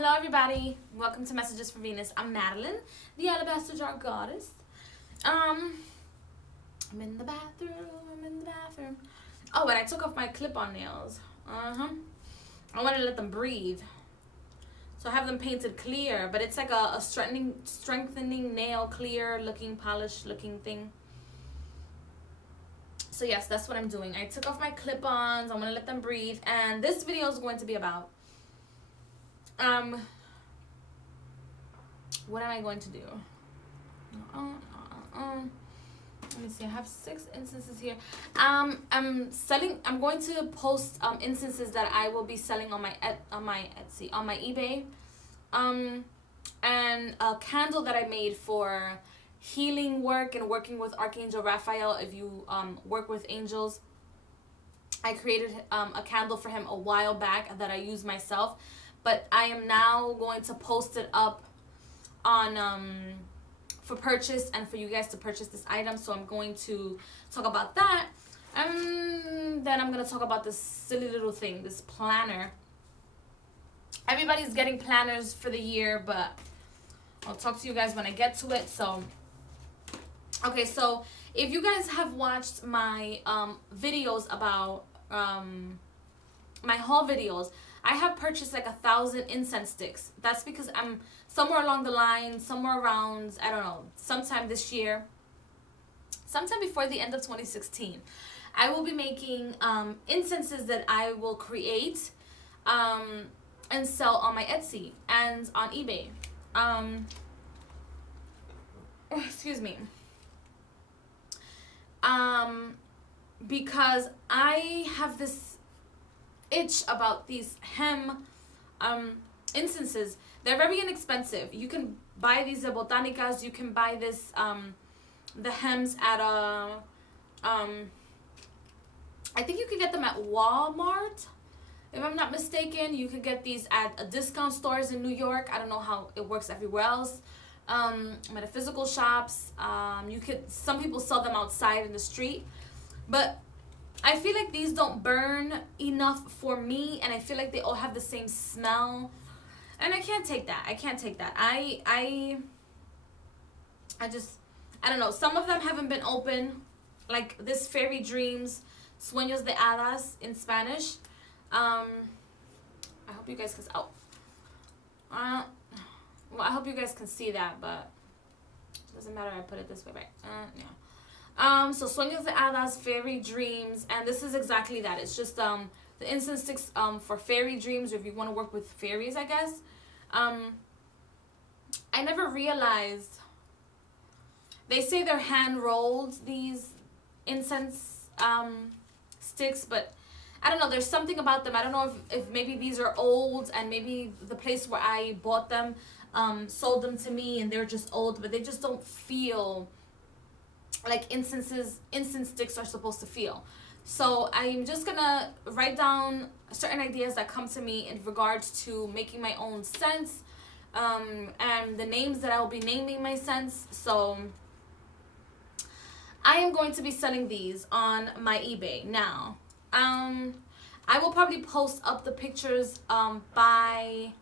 Hello everybody, welcome to Messages for Venus. I'm Madeline, the Alabaster Jar Goddess. I'm in the bathroom. Oh, and I took off my clip-on nails. I want to let them breathe. So I have them painted clear, but it's like a strengthening nail, clear looking, polished looking thing. So yes, that's what I'm doing. I took off my clip-ons, I'm going to let them breathe, and this video is going to be about what am I going to do? Let me see. I have 6 incenses here. I'm going to post incenses that I will be selling on my Etsy, on my eBay, and a candle that I made for healing work and working with Archangel Raphael. If you work with angels, I created a candle for him a while back that I use myself. But I am now going to post it up on for purchase and for you guys to purchase this item. So I'm going to talk about that. And then I'm going to talk about this silly little thing, this planner. Everybody's getting planners for the year, but I'll talk to you guys when I get to it. So, okay, so if you guys have watched my videos about my haul videos, I have purchased like 1,000 incense sticks. That's because I'm somewhere along the line, somewhere around, I don't know, sometime this year, sometime before the end of 2016, I will be making incenses that I will create and sell on my Etsy and on eBay. Excuse me. Because I have this itch about these hem incenses. They're very inexpensive. You can buy these at Botanicas. You can buy this the hems at I think you could get them at Walmart, if I'm not mistaken. You could get these at discount stores in New York. I don't know how it works everywhere else. Metaphysical shops. Some people sell them outside in the street, but I feel like these don't burn enough for me, and I feel like they all have the same smell, and I can't take that. I don't know. Some of them haven't been open, like this Fairy Dreams, Sueños de Hadas in Spanish. I hope you guys can. I hope you guys can see that, but it doesn't matter. I put it this way, right? Yeah. So Sueños de Hadas, Fairy Dreams, and this is exactly that. It's just the incense sticks for fairy dreams, or if you want to work with fairies, I guess. I never realized, they say they're hand rolled, these incense sticks, but I don't know, there's something about them. I don't know if maybe these are old, and maybe the place where I bought them sold them to me and they're just old, but they just don't feel like incense sticks are supposed to feel. So I'm just gonna write down certain ideas that come to me in regards to making my own scents, and the names that I will be naming my scents. So I am going to be selling these on my eBay now. I will probably post up the pictures by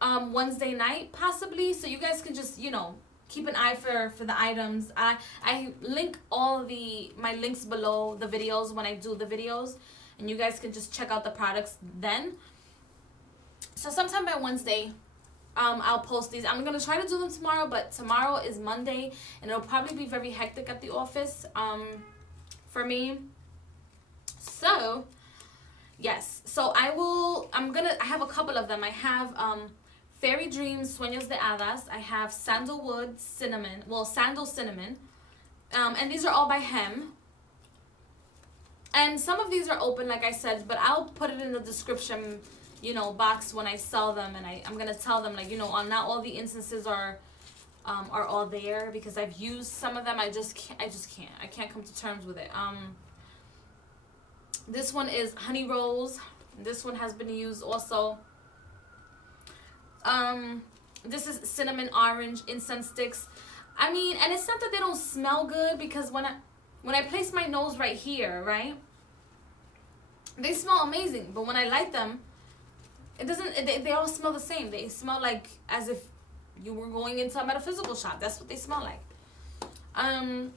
Wednesday night possibly, so you guys can just, keep an eye for the items. I link all my links below the videos when I do the videos, and you guys can just check out the products then. So sometime by Wednesday, I'll post these. I'm gonna try to do them tomorrow, but tomorrow is Monday, and it'll probably be very hectic at the office for me. So yes, so I have a couple of them. I have Fairy Dreams, Sueños de Hadas. I have sandal cinnamon, and these are all by Hem. And some of these are open, like I said, but I'll put it in the description, box when I sell them, and I'm gonna tell them, not all the instances are all there, because I've used some of them. I can't come to terms with it. This one is Honey Rose. This one has been used also. This is Cinnamon Orange incense sticks. I mean, and it's not that they don't smell good, because when I place my nose right here, right, they smell amazing, but when I light them, it doesn't, they all smell the same. They smell like as if you were going into a metaphysical shop. That's what they smell like. I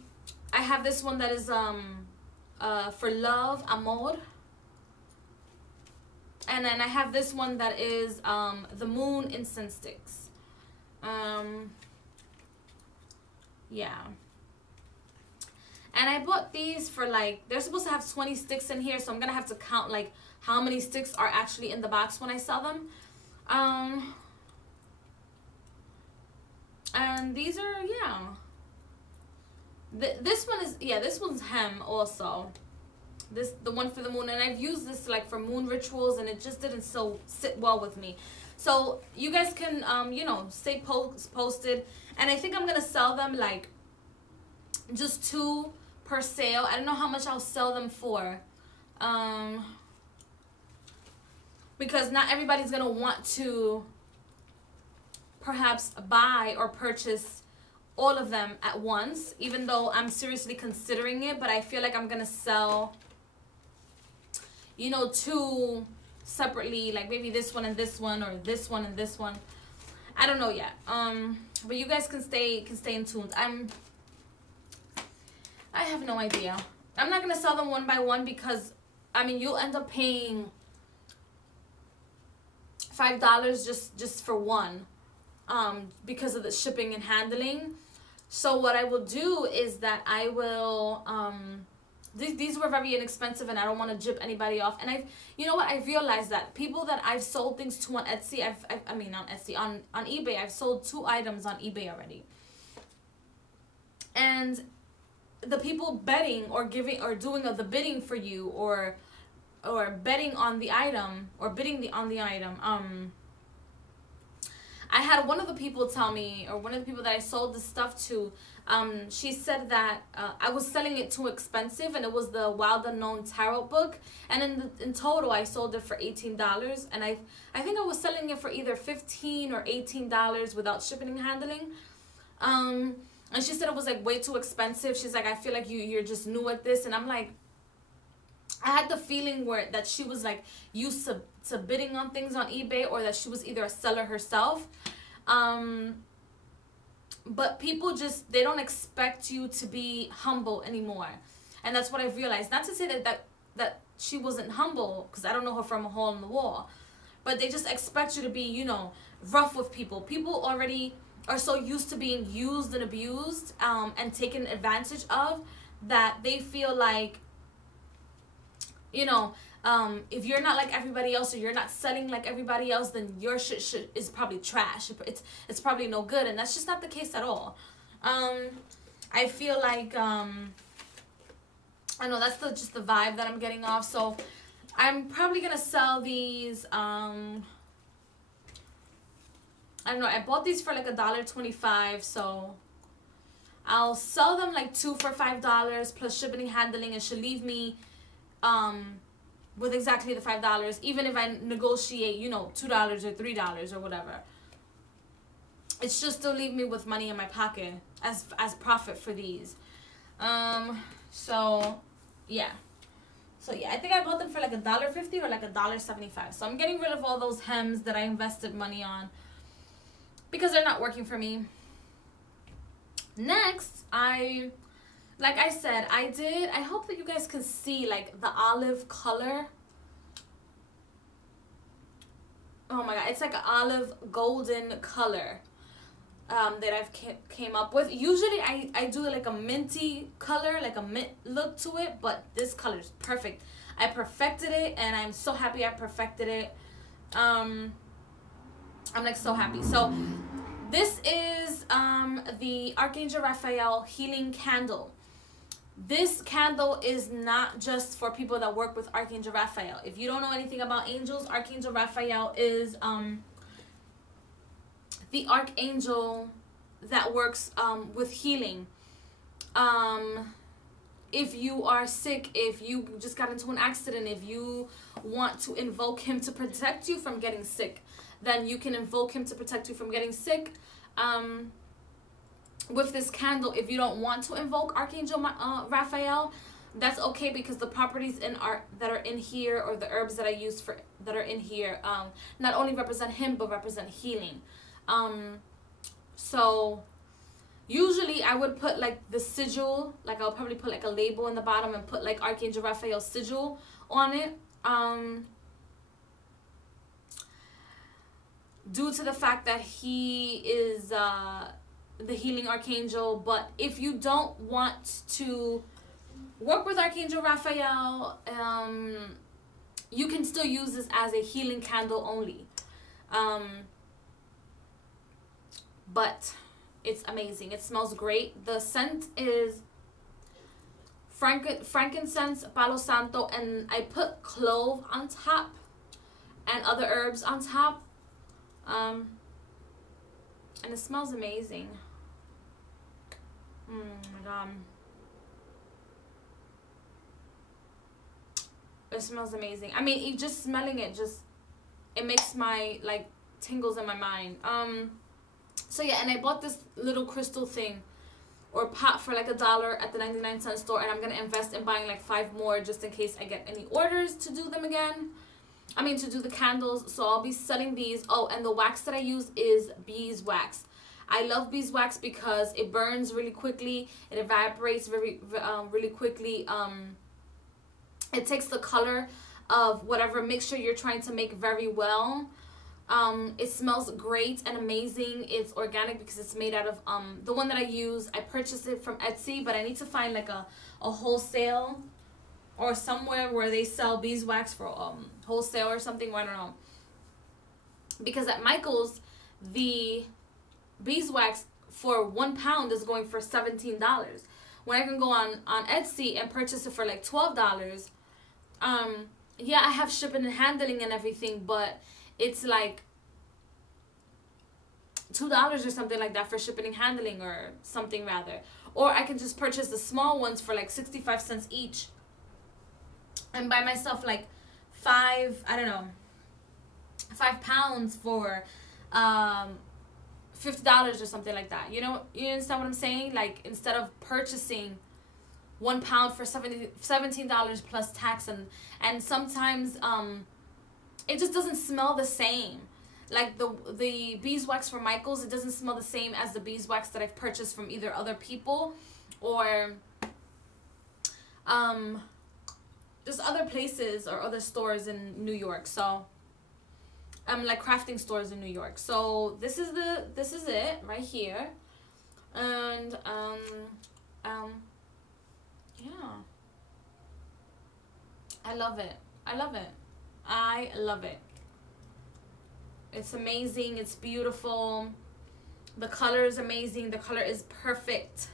have this one that is for love, amor. And then I have this one that is the moon incense sticks. Yeah. And I bought these for like, they're supposed to have 20 sticks in here, so I'm gonna have to count like how many sticks are actually in the box when I sell them. And these are, yeah. This one is, yeah, this one's hem also. The one for the moon, and I've used this like for moon rituals, and it just didn't sit well with me. So you guys can stay posted, and I think I'm gonna sell them like just 2 per sale. I don't know how much I'll sell them for, because not everybody's gonna want to perhaps buy or purchase all of them at once, even though I'm seriously considering it. But I feel like I'm gonna sell 2 separately, like maybe this one and this one, or this one and this one. I don't know yet. But you guys can stay in tune. I have no idea. I'm not gonna sell them one by one, because I mean you'll end up paying $5 just for one, because of the shipping and handling. So what I will do is that I will these were very inexpensive, and I don't want to jip anybody off. And I've realized that people that I've sold things to on Etsy, on eBay, I've sold 2 items on eBay already. And the people betting or giving or doing the bidding for you, or betting on the item, or bidding on the item, I had one of the people tell me, or one of the people that I sold the stuff to, she said that I was selling it too expensive, and it was the Wild Unknown Tarot book, and in total I sold it for $18, and I think I was selling it for either $15 or $18 without shipping and handling. And she said it was like way too expensive. She's like, I feel like you're just new at this. And I'm like, I had the feeling that she was like used to bidding on things on eBay, or that she was either a seller herself. But people they don't expect you to be humble anymore. And that's what I've realized. Not to say that she wasn't humble, because I don't know her from a hole in the wall. But they just expect you to be, rough with people. People already are so used to being used and abused, and taken advantage of, that they feel like, if you're not like everybody else, or you're not selling like everybody else, then your shit is probably trash. It's probably no good, and that's just not the case at all. I feel like I know that's just the vibe that I'm getting off. So I'm probably gonna sell these. I don't know. I bought these for like $1.25, so I'll sell them like 2 for $5 plus shipping and handling, and she'll leave me with exactly the $5, even if I negotiate, $2 or $3 or whatever. It should still leave me with money in my pocket as profit for these. So yeah. So yeah, I think I bought them for like $1.50 or like $1.75. So I'm getting rid of all those hems that I invested money on, because they're not working for me. Next, like I said, I hope that you guys can see like the olive color. Oh my god, it's like an olive golden color that I've came up with. Usually I do like a minty color, like a mint look to it, but this color is perfect. I perfected it, and I'm so happy I perfected it. I'm like so happy. So this is the Archangel Raphael healing candle. This candle is not just for people that work with Archangel Raphael. If you don't know anything about angels, Archangel Raphael is the archangel that works with healing. If you are sick, if you just got into an accident, if you want to invoke him to protect you from getting sick, then you can invoke him to protect you from getting sick. With this candle, if you don't want to invoke Archangel Raphael, that's okay, because the properties that are in here, or the herbs that I use for that are in here, not only represent him but represent healing. So usually I would put like the sigil, like I'll probably put like a label in the bottom and put like Archangel Raphael's sigil on it. Due to the fact that he is the healing archangel. But if you don't want to work with Archangel Raphael, you can still use this as a healing candle only. But it's amazing. It smells great. The scent is frankincense, palo santo, and I put clove on top and other herbs on top. And it smells amazing. Oh my god. It smells amazing. I mean, just smelling it, it makes my, like, tingles in my mind. So yeah, and I bought this little crystal thing or pot for like $1 at the 99-cent store, and I'm gonna invest in buying like 5 more just in case I get any orders to do them again. I mean, to do the candles. So I'll be selling these. Oh, and the wax that I use is beeswax. I love beeswax because it burns really quickly. It evaporates really quickly. It takes the color of whatever mixture you're trying to make very well. It smells great and amazing. It's organic because it's made out of the one that I use. I purchased it from Etsy, but I need to find like a wholesale or somewhere where they sell beeswax for wholesale or something. I don't know. Because at Michael's, the beeswax for 1 pound is going for $17. When I can go on Etsy and purchase it for like $12. Yeah, I have shipping and handling and everything, but it's like $2 or something like that for shipping and handling, or something rather. Or I can just purchase the small ones for like 65 cents each and buy myself like 5 pounds for $50 or something like that. You know, you understand what I'm saying? Like, instead of purchasing 1 pound for $17 plus tax, and sometimes it just doesn't smell the same. Like the beeswax for Michael's, it doesn't smell the same as the beeswax that I've purchased from either other people or just other places or other stores in New York. So like crafting stores in New York. So this is it right here. And yeah, I love it. I love it. It's amazing. It's beautiful. The color is amazing. The color is perfect.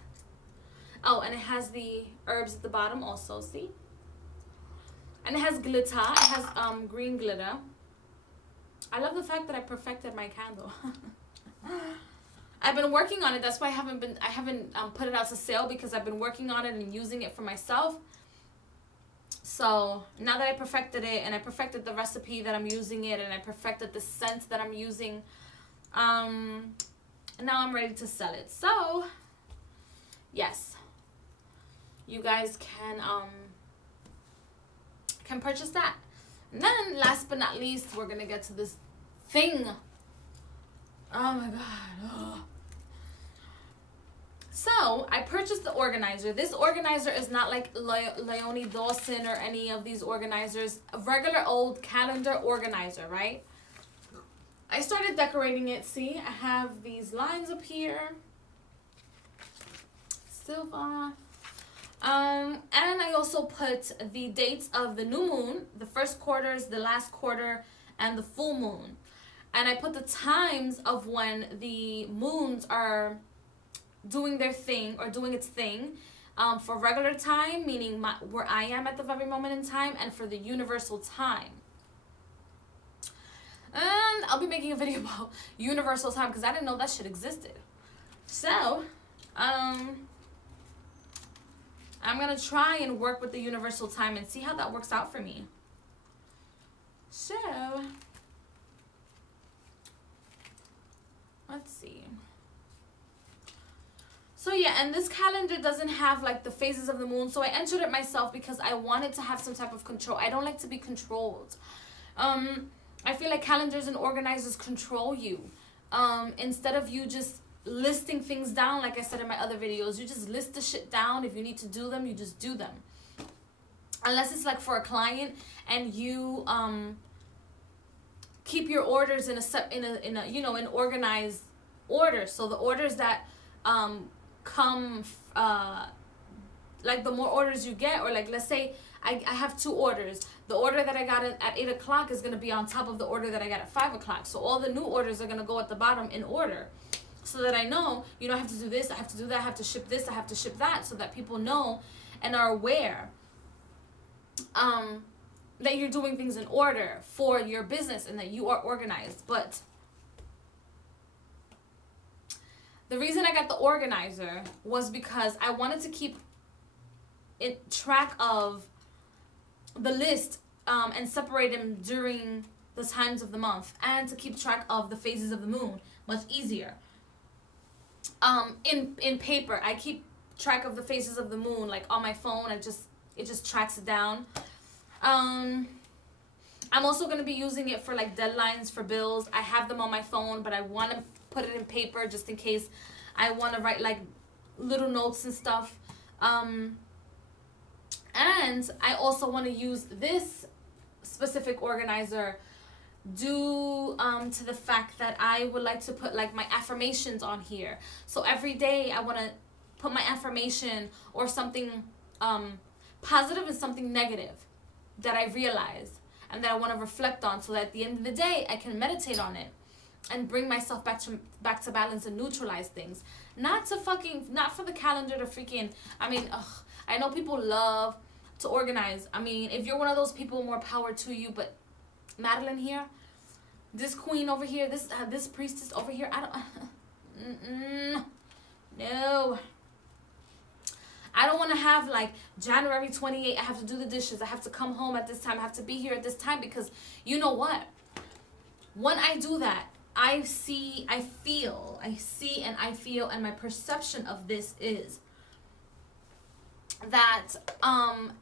Oh, and it has the herbs at the bottom also, see? And it has glitter. It has green glitter. I love the fact that I perfected my candle. I've been working on it. That's why I haven't put it out to sale, because I've been working on it and using it for myself. So now that I perfected it, and I perfected the recipe that I'm using it, and I perfected the scent that I'm using, now I'm ready to sell it. So yes, you guys can purchase that. And then last but not least, we're gonna get to this thing. Oh my god. Oh. So I purchased the organizer. This organizer is not like Leonie Dawson or any of these organizers. A regular old calendar organizer, right? I started decorating it. See, I have these lines up here. Silver. And I also put the dates of the new moon, the first quarters, the last quarter, and the full moon. And I put the times of when the moons are doing their thing, or doing its thing, for regular time, meaning where I am at the very moment in time, and for the universal time. And I'll be making a video about universal time because I didn't know that shit existed. So I'm gonna try and work with the universal time and see how that works out for me. So let's see. So yeah, and this calendar doesn't have like the phases of the moon. So I entered it myself because I wanted to have some type of control. I don't like to be controlled. I feel like calendars and organizers control you. Instead of you just listing things down, like I said in my other videos, you just list the shit down. If you need to do them, you just do them. Unless it's like for a client and you keep your orders in a you know, in organized order. So the orders that come like the more orders you get, or like let's say I have 2 orders. The order that I got at 8 o'clock is going to be on top of the order that I got at 5 o'clock. So all the new orders are going to go at the bottom in order, so that I know, you know, I have to do this, I have to do that, I have to ship this, I have to ship that, so that people know and are aware that you're doing things in order for your business and that you are organized. But the reason I got the organizer was because I wanted to keep track of the list and separate them during the times of the month, and to keep track of the phases of the moon much easier. In paper, I keep track of the phases of the moon like on my phone. It just tracks it down. I'm also going to be using it for like deadlines for bills. I have them on my phone, but I want to put it in paper just in case I want to write like little notes and stuff. And I also want to use this specific organizer due to the fact that I would like to put like my affirmations on here. So every day I want to put my affirmation or something positive and something negative that I realize and that I want to reflect on, so that at the end of the day I can meditate on it and bring myself back to balance and neutralize things. Not for the calendar to freaking, I mean, I know people love to organize. I mean, if you're one of those people, more power to you. But Madeline here, this queen over here, this priestess over here, I don't, no. I don't want to have like January 28th, I have to do the dishes, I have to come home at this time, I have to be here at this time, because you know what? When I do that, I see and I feel, and my perception of this is that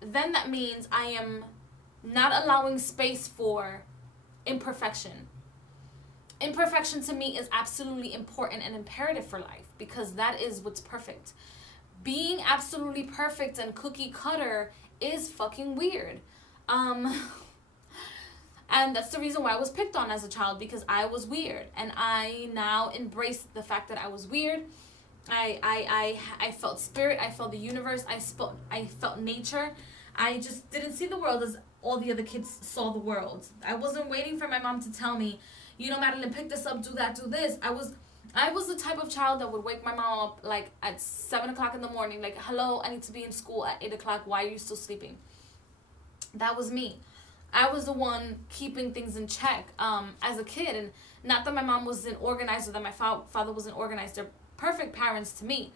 then that means I am not allowing space for imperfection. Imperfection to me is absolutely important and imperative for life, because that is what's perfect. Being absolutely perfect and cookie cutter is fucking weird. And that's the reason why I was picked on as a child, because I was weird. And I now embrace the fact that I was weird. I felt spirit. I felt the universe. I felt nature. I just didn't see the world as all the other kids saw the world. I wasn't waiting for my mom to tell me, you know, Madeline, pick this up, do that, do this. I was the type of child that would wake my mom up like at 7 o'clock in the morning, like, hello, I need to be in school at 8 o'clock. Why are you still sleeping? That was me. I was the one keeping things in check as a kid. And not that my mom wasn't organized or that my father wasn't organized. They're perfect parents to me.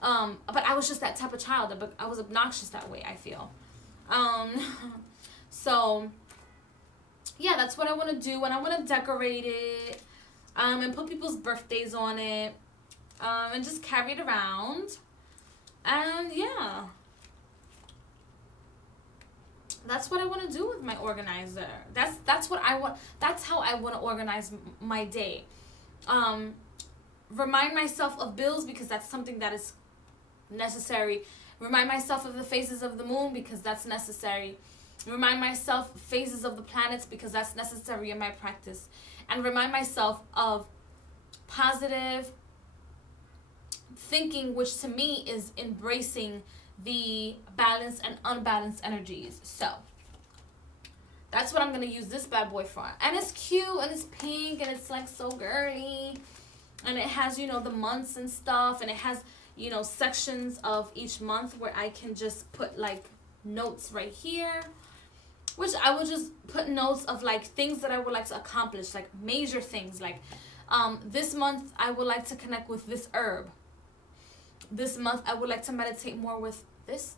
But I was just that type of child. But I was obnoxious that way, I feel. So, yeah, that's what I want to do. And I want to decorate it. And put people's birthdays on it. And just carry it around. And, yeah. That's what I want to do with my organizer. That's what I want. That's how I want to organize my day. Remind myself of bills, because that's something that is necessary. Remind myself of the phases of the moon, because that's necessary. Remind myself phases of the planets, because that's necessary in my practice. And remind myself of positive thinking, which to me is embracing the balanced and unbalanced energies. So that's what I'm going to use this bad boy for. And it's cute, and it's pink, and it's like so girly. And it has, you know, the months and stuff. And it has, you know, sections of each month where I can just put like notes right here. Which I will just put notes of like things that I would like to accomplish. Like major things. Like this month I would like to connect with this herb. This month I would like to meditate more with this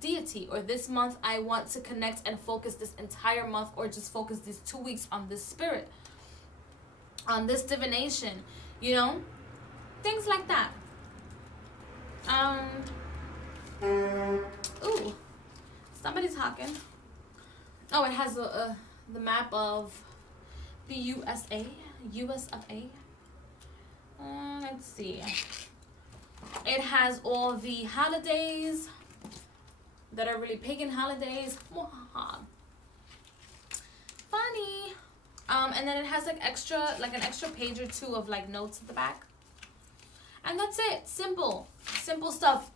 deity. Or this month I want to connect and focus this entire month, or just focus these 2 weeks on this spirit, on this divination, you know, things like that. Ooh, somebody's talking. Oh, it has the map of the USA, US of A. Let's see. It has all the holidays that are really pagan holidays. Funny. And then it has like an extra page or two of like notes at the back. And that's it. Simple stuff.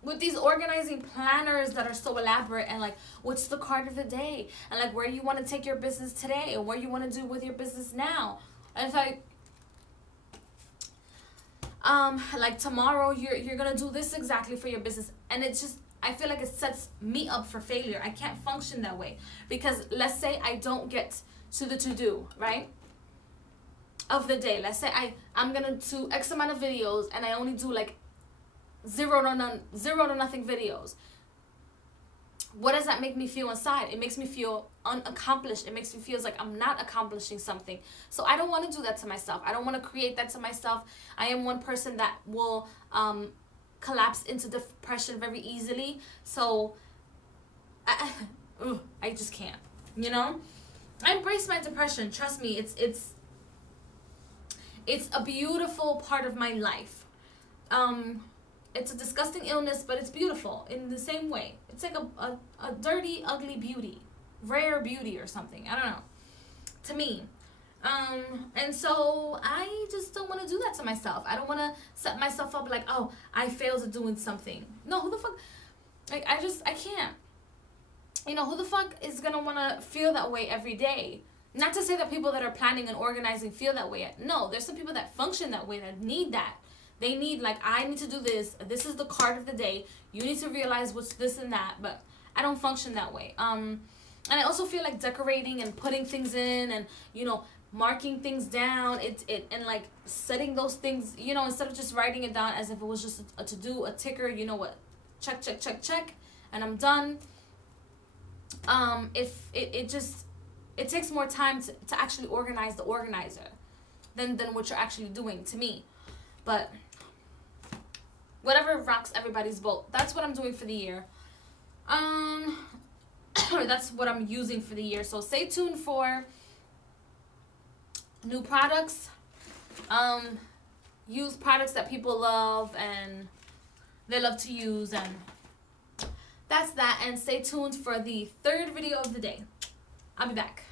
With these organizing planners that are so elaborate, and like what's the card of the day, and like where you want to take your business today, and what you want to do with your business now. And it's like tomorrow you're gonna do this exactly for your business, and it's just, I feel like it sets me up for failure. I can't function that way, because let's say I don't get to the to-do, right, of the day. Let's say I'm gonna do X amount of videos, and I only do like zero to nothing videos. What does that make me feel inside? It makes me feel unaccomplished. It makes me feel like I'm not accomplishing something. So I don't want to do that to myself. I don't want to create that to myself. I am one person that will collapse into depression very easily. So I just can't, you know? I embrace my depression. Trust me, it's a beautiful part of my life. It's a disgusting illness, but it's beautiful in the same way. It's like a dirty, ugly beauty. Rare beauty or something. I don't know. To me. And so I just don't want to do that to myself. I don't want to set myself up like, oh, I failed at doing something. No, who the fuck? Like, I can't. You know, who the fuck is going to want to feel that way every day? Not to say that people that are planning and organizing feel that way. No, there's some people that function that way, that need that. They need, like, I need to do this. This is the card of the day. You need to realize what's this and that. But I don't function that way. And I also feel like decorating and putting things in and, you know, marking things down. And, like, setting those things, you know, instead of just writing it down as if it was just a to-do, a ticker, you know what, check, check, check, check, and I'm done. If it takes more time to actually organize the organizer than what you're actually doing, to me. But whatever rocks everybody's boat. That's what I'm doing for the year. That's what I'm using for the year. So stay tuned for new products. Use products that people love and they love to use, and that's that. And stay tuned for the third video of the day. I'll be back.